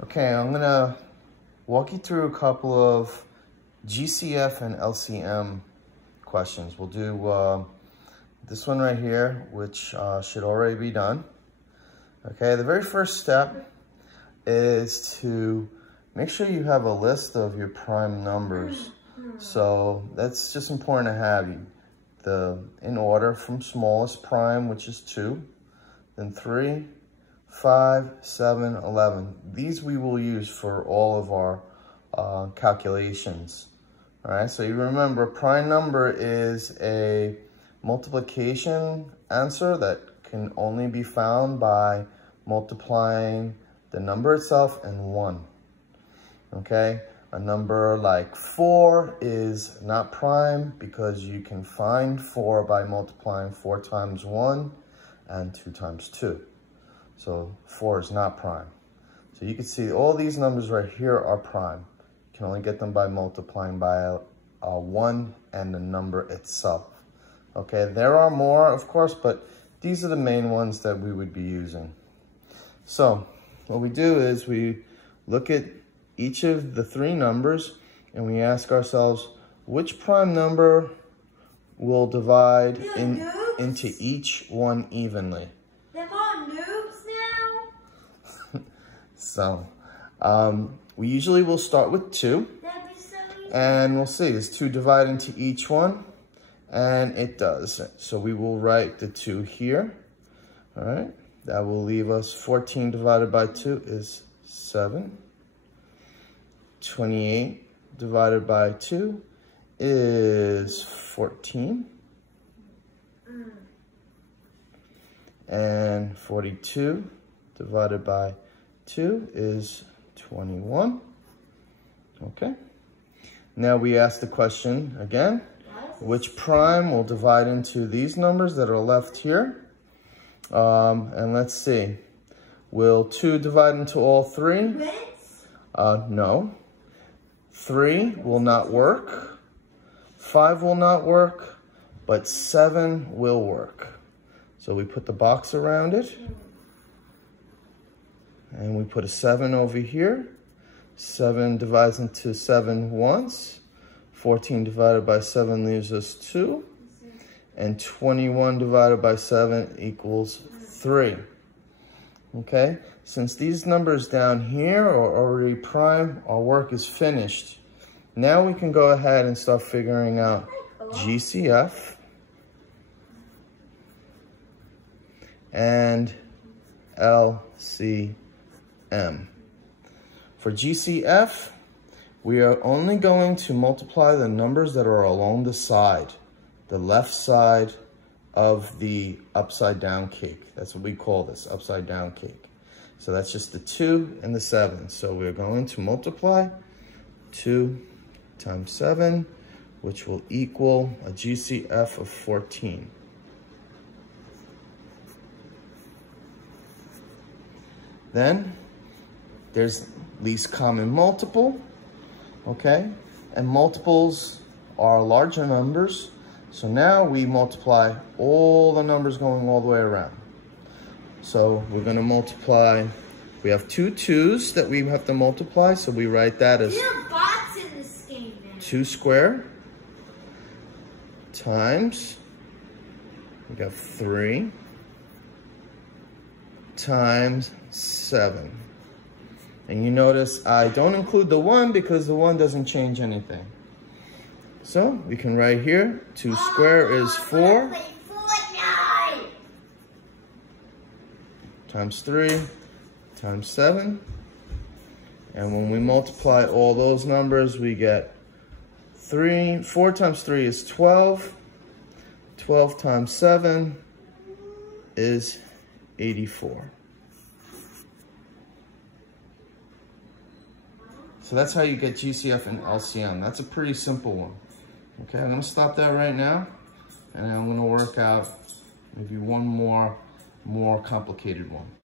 Okay, I'm gonna walk you through a couple of GCF and LCM questions. We'll do this one right here, which should already be done. Okay, the very first step is to make sure you have a list of your prime numbers. So that's just important to have in order from smallest prime, which is 2, then 3, 5, 7, 11. These we will use for all of our calculations. All right, so you remember prime number is a multiplication answer that can only be found by multiplying the number itself and 1. Okay, a number like 4 is not prime because you can find 4 by multiplying 4 times 1 and 2 times 2. So 4 is not prime. So you can see all these numbers right here are prime. You can only get them by multiplying by 1 and the number itself. Okay, there are more, of course, but these are the main ones that we would be using. So what we do is we look at each of the 3 numbers and we ask ourselves, which prime number will divide into each one evenly? So, we usually will start with 2, and we'll see, does 2 divide into each one? And it does. So we will write the 2 here. All right, that will leave us 14 divided by 2 is 7. 28 divided by 2 is 14. And 42 divided by 2 is 21. Okay. Now we ask the question again, which prime will divide into these numbers that are left here? And let's see. Will 2 divide into all 3? No. 3 will not work. 5 will not work, but 7 will work. So we put the box around it. And we put a 7 over here. 7 divides into 7 once. 14 divided by 7 leaves us 2. And 21 divided by 7 equals 3. Okay, since these numbers down here are already prime, our work is finished. Now we can go ahead and start figuring out GCF and LCM. For GCF, we are only going to multiply the numbers that are along the side, the left side of the upside down cake. That's what we call this, upside down cake. So that's just the 2 and the 7. So we're going to multiply 2 times 7, which will equal a GCF of 14. Then there's least common multiple, okay? And multiples are larger numbers. So now we multiply all the numbers going all the way around. So we're gonna multiply, we have 2 2's that we have to multiply, so we write that as 2 squared times, we got 3 times 7. And you notice I don't include the 1 because the 1 doesn't change anything. So we can write here, 2 squared is 4 times 3 times 7. And when we multiply all those numbers, we get 4 times 3 is 12. 12 times 7 is 84. So that's how you get GCF and LCM. That's a pretty simple one. Okay, I'm gonna stop that right now, and I'm gonna work out maybe one more complicated one.